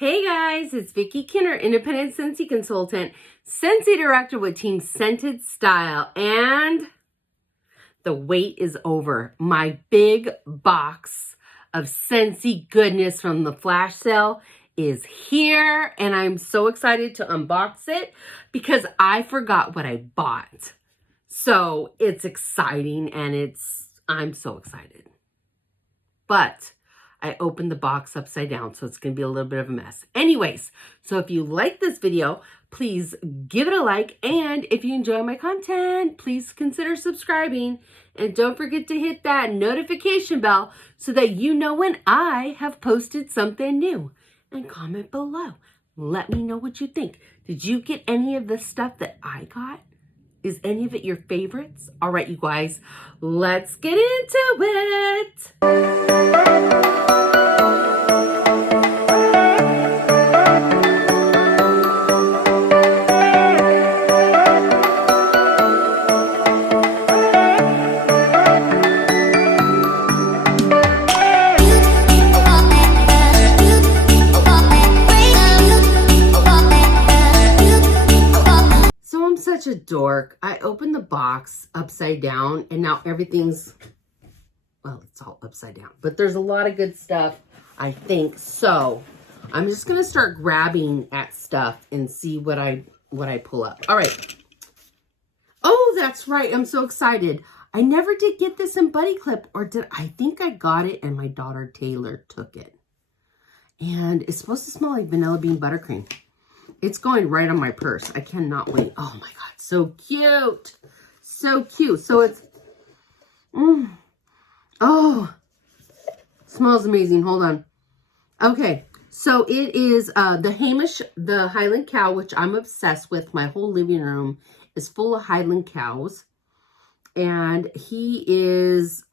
Hey guys, it's Vicki Kinner, independent Scentsy consultant, Scentsy director with Team Scented Style, and the wait is over. My big box of Scentsy goodness from the flash sale is here, and I'm so excited to unbox it because I forgot what I bought. So it's exciting, and I'm so excited. But I opened the box upside down, so it's going to be a little bit of a mess. Anyways, so if you like this video, please give it a like. And if you enjoy my content, please consider subscribing. And don't forget to hit that notification bell so that you know when I have posted something new. And comment below. Let me know what you think. Did you get any of the stuff that I got? Is any of it your favorites? All right, you guys, let's get into it. Such a dork. I opened the box upside down and now everything's, well, it's all upside down, but there's a lot of good stuff, I think. So I'm just going to start grabbing at stuff and see what I pull up. All right. Oh, that's right. I'm so excited. I never did get this in Buddy Clip, or did I think I got it and my daughter Taylor took it. And it's supposed to smell like vanilla bean buttercream. It's going right on my purse. I cannot wait. Oh my God, so cute. So cute. So it's, oh, smells amazing. Hold on. Okay, so it is the Highland Cow, which I'm obsessed with. My whole living room is full of Highland cows. And he is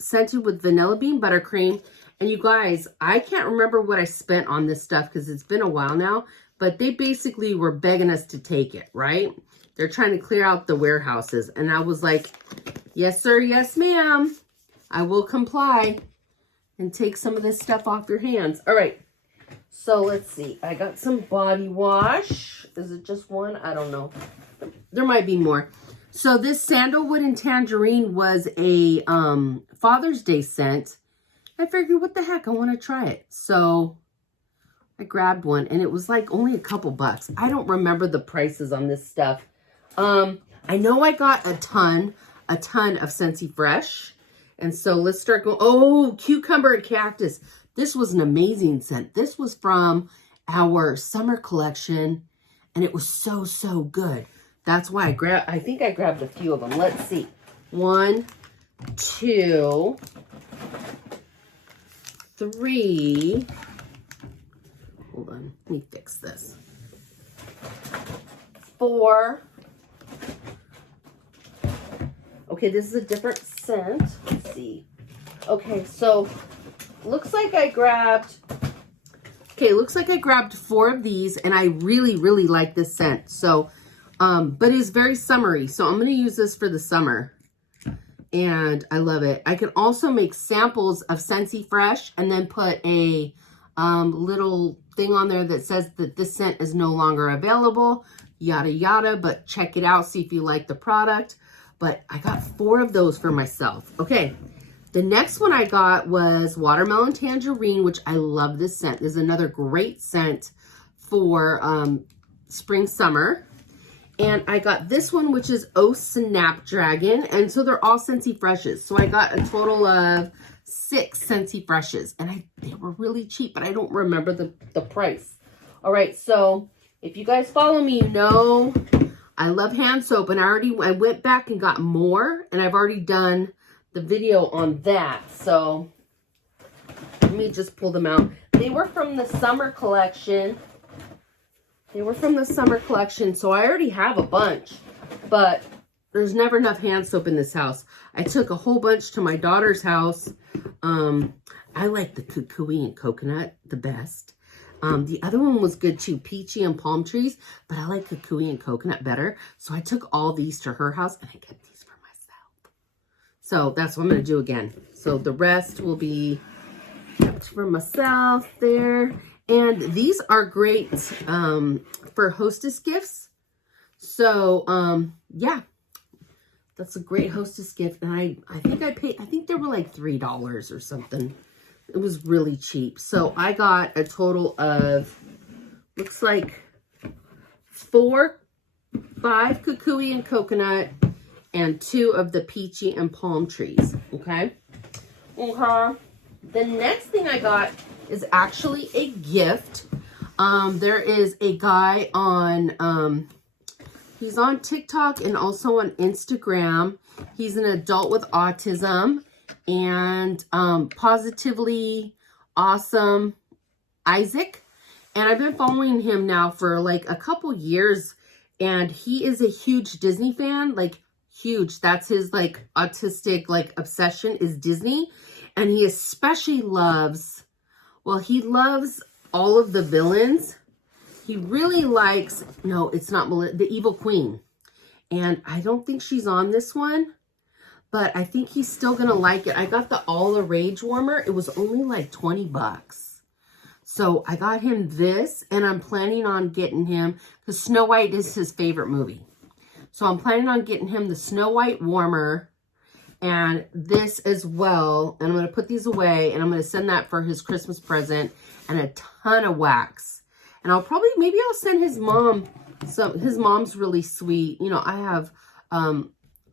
scented with vanilla bean buttercream. And you guys, I can't remember what I spent on this stuff because it's been a while now. But they basically were begging us to take it, right? They're trying to clear out the warehouses. And I was like, yes, sir, yes, ma'am. I will comply and take some of this stuff off your hands. All right. So let's see. I got some body wash. Is it just one? I don't know. There might be more. So this sandalwood and tangerine was a Father's Day scent. I figured, what the heck? I want to try it. So I grabbed one and it was like only a couple bucks. I don't remember the prices on this stuff. I know I got a ton of Scentsy Fresh. And so let's start going. Oh, cucumber and cactus. This was an amazing scent. This was from our summer collection and it was so, so good. That's why I think I grabbed a few of them. Let's see. 1, 2, 3. Hold on, let me fix this. 4. Okay, this is a different scent. Let's see. Okay, so looks like I grabbed 4 of these, and I really, really like this scent. So, but it's very summery, so I'm going to use this for the summer. And I love it. I can also make samples of Scentsy Fresh and then put a little thing on there that says that this scent is no longer available, yada yada, but check it out, see if you like the product. But I got 4 of those for myself. Okay, the next one I got was watermelon tangerine, which I love this scent. This is another great scent for spring summer. And I got this one, which is Oh Snapdragon, and so they're all Scentsy Freshes. So I got a total of 6 Scentsy Freshes, and they were really cheap, but I don't remember the price. All right, so if you guys follow me, you know I love hand soap, and I went back and got more, and I've already done the video on that. So let me just pull them out. They were from the summer collection. So I already have a bunch, but there's never enough hand soap in this house. I took a whole bunch to my daughter's house. I like the kukui and coconut the best. The other one was good too, peachy and palm trees, but I like kukui and coconut better. So I took all these to her house and I kept these for myself. So that's what I'm going to do again. So the rest will be kept for myself there. And these are great for hostess gifts. So, yeah, that's a great hostess gift. And I think they were like $3 or something. It was really cheap. So I got a total of, looks like 5 kukui and coconut and 2 of the peachy and palm trees. Okay. Okay. The next thing I got is actually a gift. There is a guy on, he's on TikTok and also on Instagram. He's an adult with autism, and Positively Awesome Isaac. And I've been following him now for like a couple years, and he is a huge Disney fan, like huge. That's his like autistic like obsession is Disney. And he especially loves, well, he loves all of the villains. He really likes, no, it's not the Evil Queen. And I don't think she's on this one, but I think he's still going to like it. I got the All the Rage warmer. It was only like 20 bucks. So I got him this, and I'm planning on getting him, because Snow White is his favorite movie. So I'm planning on getting him the Snow White warmer and this as well. And I'm going to put these away, and I'm going to send that for his Christmas present, and a ton of wax. And I'll probably, maybe I'll send his mom some. His mom's really sweet. You know, I have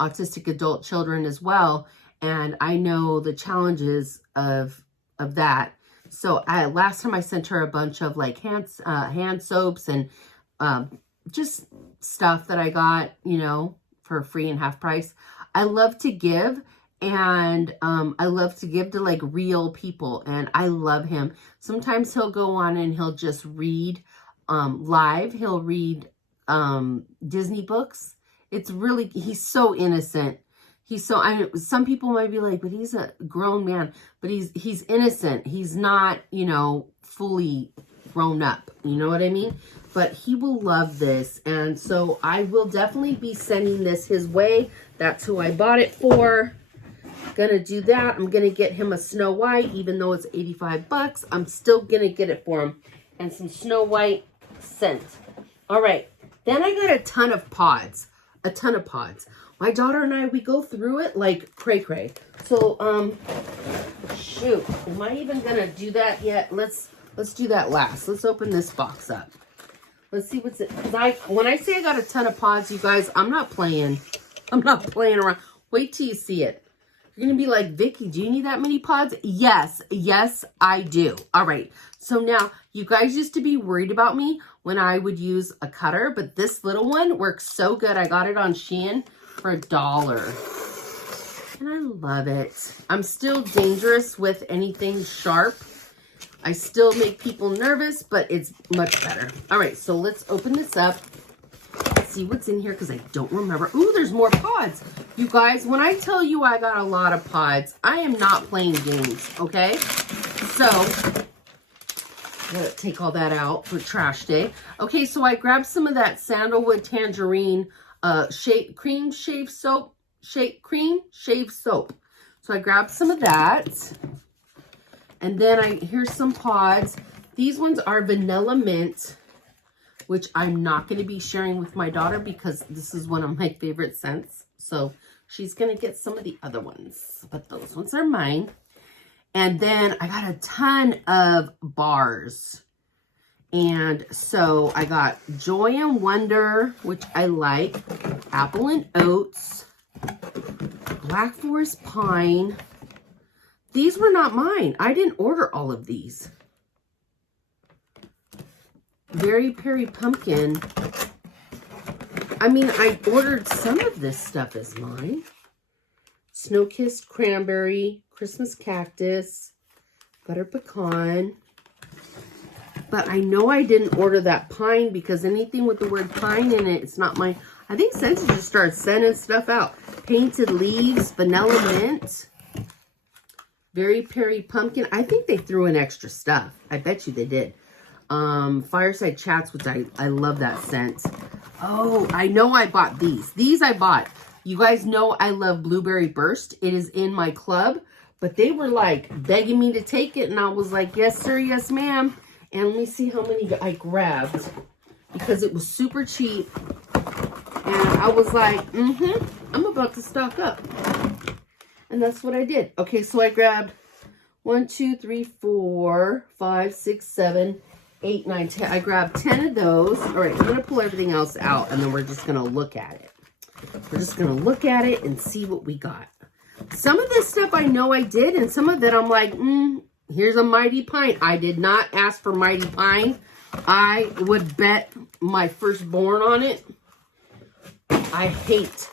autistic adult children as well, and I know the challenges of that. So last time I sent her a bunch of like hand soaps and just stuff that I got, you know, for free and half price. I love to give, and I love to give to like real people, and I love him. Sometimes he'll go on and he'll just read live. He'll read Disney books. It's really, he's so innocent. He's so, some people might be like, but he's a grown man, but he's innocent. He's not, you know, fully grown up. You know what I mean? But he will love this. And so I will definitely be sending this his way. That's who I bought it for. Gonna do that. I'm gonna get him a Snow White, even though it's 85 bucks. I'm still gonna get it for him. And some Snow White scent. All right. Then I got a ton of pods. A ton of pods. My daughter and I, we go through it like cray-cray. So, shoot. Am I even gonna do that yet? Let's do that last. Let's open this box up. Let's see what's it. When I say I got a ton of pods, you guys, I'm not playing. I'm not playing around. Wait till you see it. You're going to be like, Vickie, do you need that many pods? Yes. Yes, I do. All right. So now, you guys used to be worried about me when I would use a cutter, but this little one works so good. I got it on Shein for $1. And I love it. I'm still dangerous with anything sharp. I still make people nervous, but it's much better. All right, so let's open this up. Let's see what's in here, because I don't remember. Ooh, there's more pods. You guys, when I tell you I got a lot of pods, I am not playing games, okay? So, I'm gonna take all that out for trash day. Okay, so I grabbed some of that sandalwood tangerine cream shave soap. So I grabbed some of that. And then here's some pods. These ones are vanilla mint, which I'm not going to be sharing with my daughter because this is one of my favorite scents. So she's going to get some of the other ones, but those ones are mine. And then I got a ton of bars. And so I got Joy and Wonder, which I like, Apple and Oats, Black Forest Pine. These were not mine. I didn't order all of these. Berry Perry Pumpkin. I mean, I ordered some of this stuff as mine. Snow-Kissed Cranberry, Christmas Cactus, Butter Pecan. But I know I didn't order that pine because anything with the word pine in it, it's not mine. I think Scentsy just started sending stuff out. Painted Leaves, Vanilla Mint, Berry Perry Pumpkin. I think they threw in extra stuff. I bet you they did. Fireside Chats, which I love that scent. Oh, I know I bought these. These I bought. You guys know I love Blueberry Burst. It is in my club. But they were like begging me to take it. And I was like, yes, sir. Yes, ma'am. And let me see how many I grabbed because it was super cheap. And I was like, I'm about to stock up. And that's what I did. Okay, so I grabbed 1, 2, 3, 4, 5, 6, 7, 8, 9, 10. I grabbed 10 of those. All right, I'm going to pull everything else out, and then we're just going to look at it. We're just going to look at it and see what we got. Some of this stuff I know I did, and some of it I'm like, here's a Mighty Pine. I did not ask for Mighty Pine. I would bet my firstborn on it. I hate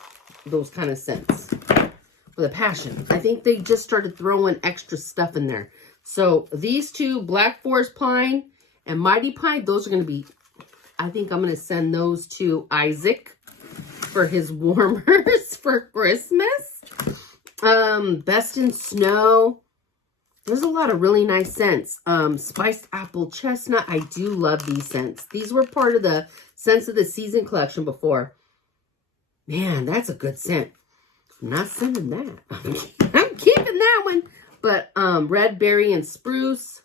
those kind of scents with a passion. I think they just started throwing extra stuff in there. So these two, Black Forest Pine and Mighty Pine, those are going to be, I think I'm going to send those to Isaac for his warmers for Christmas. Best in Snow. There's a lot of really nice scents. Spiced Apple Chestnut. I do love these scents. These were part of the Scents of the Season collection before. Man, that's a good scent. I'm not sending that. I'm keeping that one. But Red Berry and Spruce.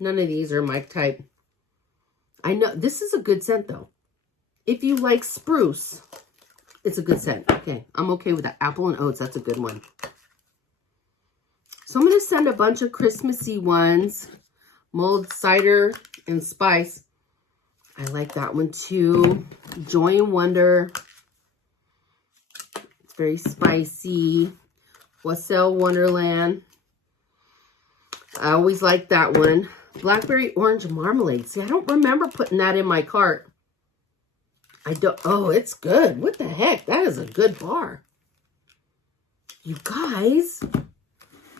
None of these are my type. I know this is a good scent though. If you like spruce, it's a good scent. Okay, I'm okay with that. Apple and Oats, that's a good one. So I'm going to send a bunch of Christmassy ones. Mulled Cider and Spice. I like that one too. Joy and Wonder. It's very spicy. Wassail Wonderland. I always like that one. Blackberry Orange Marmalade. See, I don't remember putting that in my cart. I don't. Oh, it's good. What the heck? That is a good bar. You guys,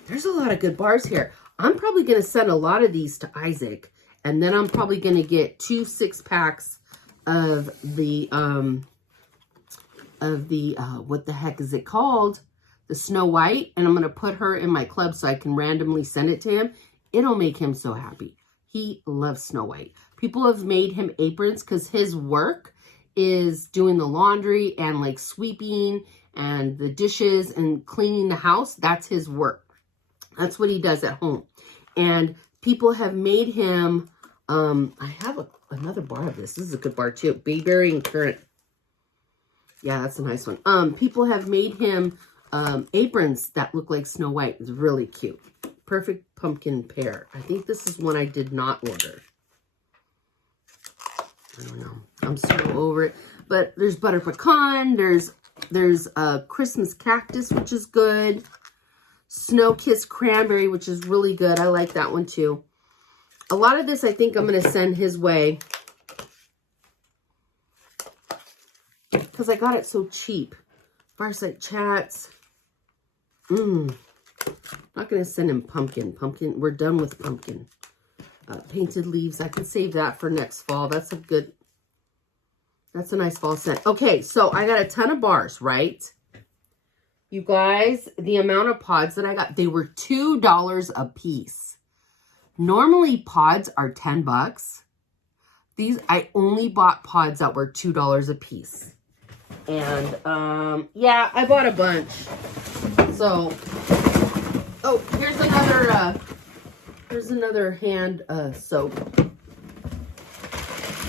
there's a lot of good bars here. I'm probably going to send a lot of these to Isaac. And then I'm probably going to get 2 6-packs of the, what the heck is it called? The Snow White. And I'm going to put her in my club so I can randomly send it to him. It'll make him so happy. He loves Snow White. People have made him aprons because his work is doing the laundry and like sweeping and the dishes and cleaning the house. That's his work. That's what he does at home. And people have made him, I have another bar of this. This is a good bar too. Bayberry and Currant. Yeah, that's a nice one. People have made him aprons that look like Snow White. It's really cute. Perfect Pumpkin Pear. I think this is one I did not order. I don't know. I'm so over it. But there's Butter Pecan. There's Christmas Cactus, which is good. Snow Kiss Cranberry, which is really good. I like that one too. A lot of this I think I'm going to send his way. Because I got it so cheap. Fireside Chats. Not going to send him pumpkin. Pumpkin. We're done with pumpkin. Painted Leaves. I can save that for next fall. That's a nice fall scent. Okay, so I got a ton of bars, right? You guys, the amount of pods that I got, they were $2 a piece. Normally pods are 10 bucks. These, I only bought pods that were $2 a piece. And, yeah, I bought a bunch. So, oh, here's another hand soap.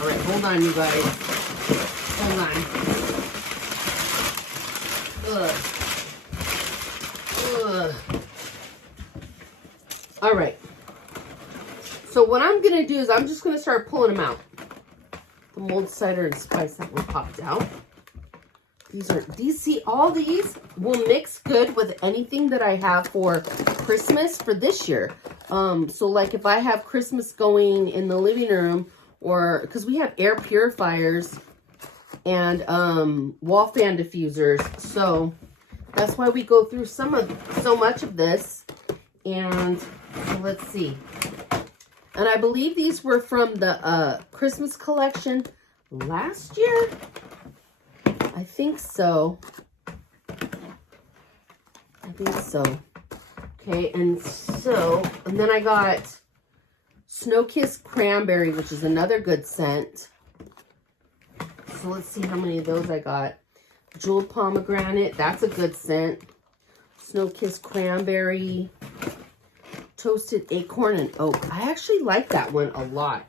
All right, hold on, you guys. Hold on. All right. So what I'm going to do is I'm just going to start pulling them out. The Mulled Cider and Spice that were popped out. See, all these will mix good with anything that I have for Christmas for this year. So like if I have Christmas going in the living room, or because we have air purifiers and wall fan diffusers, so that's why we go through so much of this. And so let's see. And I believe these were from the Christmas collection last year. I think so. Okay, and then I got Snow Kiss Cranberry, which is another good scent. So let's see how many of those I got. Jeweled Pomegranate, that's a good scent. Snow Kiss Cranberry. Toasted acorn and oak. I actually like that one a lot.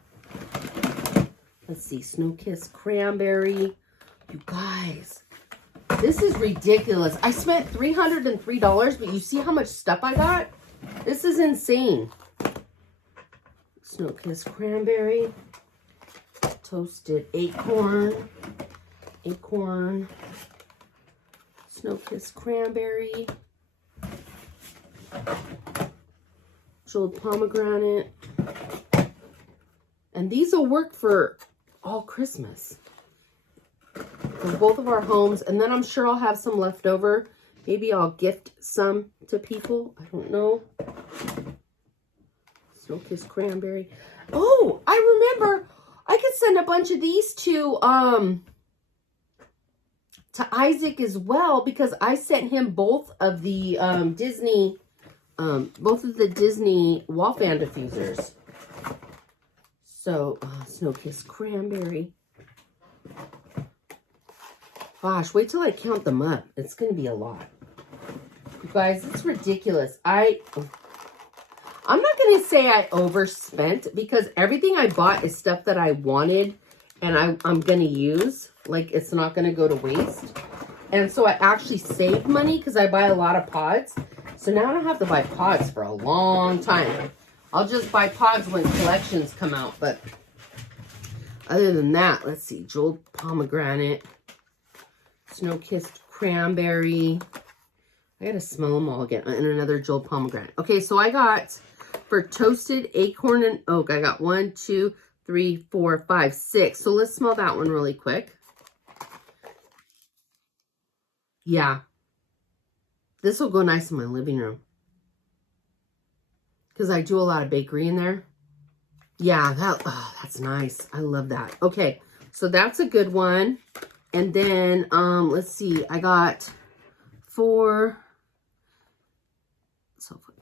Let's see, Snow Kiss cranberry. You guys, this is ridiculous. I spent $303, but you see how much stuff I got? This is insane. Snow Kiss cranberry. Toasted acorn. Snow Kiss cranberry. Jeweled pomegranate. And these will work for all Christmas. For both of our homes. And then I'm sure I'll have some left over. Maybe I'll gift some to people. I don't know. Snow Kiss cranberry. Oh, I remember. I could send a bunch of these to Isaac as well, because I sent him both of the Disney wall fan diffusers. So, Snow Kiss cranberry. Gosh, wait till I count them up. It's going to be a lot. You guys, it's ridiculous. I'm not going to say I overspent, because everything I bought is stuff that I wanted and I'm going to use. Like, it's not going to go to waste. And so I actually saved money because I buy a lot of pods. So now I don't have to buy pods for a long time. I'll just buy pods when collections come out. But other than that, let's see. Jeweled pomegranate. Snow Kissed cranberry. I gotta smell them all again. And another jeweled pomegranate. Okay, so I got, for toasted acorn and oak, I got 1, 2, 3, 4, 5, 6. So let's smell that one really quick. Yeah. This will go nice in my living room. Because I do a lot of bakery in there. Yeah, that's nice. I love that. Okay, so that's a good one. And then, let's see. I got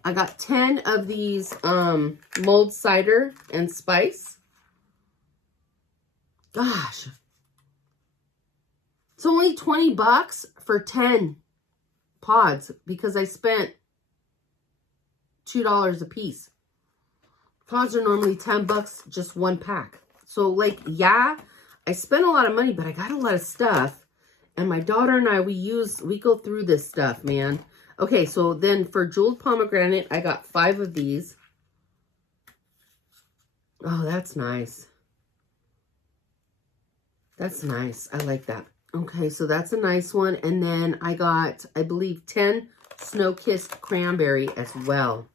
10 of these mulled cider and spice. Gosh. It's only 20 bucks for 10 pods because I spent $2 a piece. Pods are normally 10 bucks, just one pack. So, like, yeah, I spent a lot of money, but I got a lot of stuff. And my daughter and I, we go through this stuff, man. Okay, so then for jeweled pomegranate, I got 5 of these. Oh, that's nice. That's nice. I like that. Okay, so that's a nice one. And then I got, I believe, 10 Snow Kissed cranberry as well.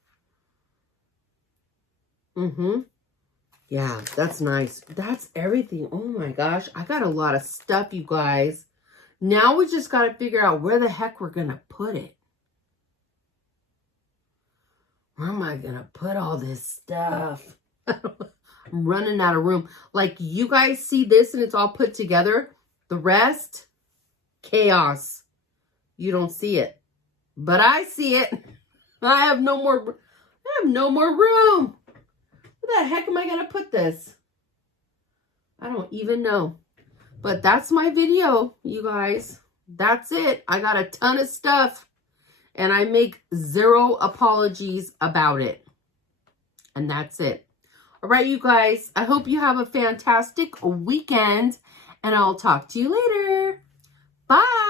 Yeah, that's nice. That's everything. Oh my gosh. I got a lot of stuff, you guys. Now we just got to figure out where the heck we're going to put it. Where am I going to put all this stuff? I'm running out of room. Like, you guys see this and it's all put together. The rest, chaos. You don't see it. But I see it. I have no more room. Where the heck am I going to put this? I don't even know. But that's my video, you guys. That's it. I got a ton of stuff. And I make 0 apologies about it. And that's it. All right, you guys. I hope you have a fantastic weekend. And I'll talk to you later. Bye.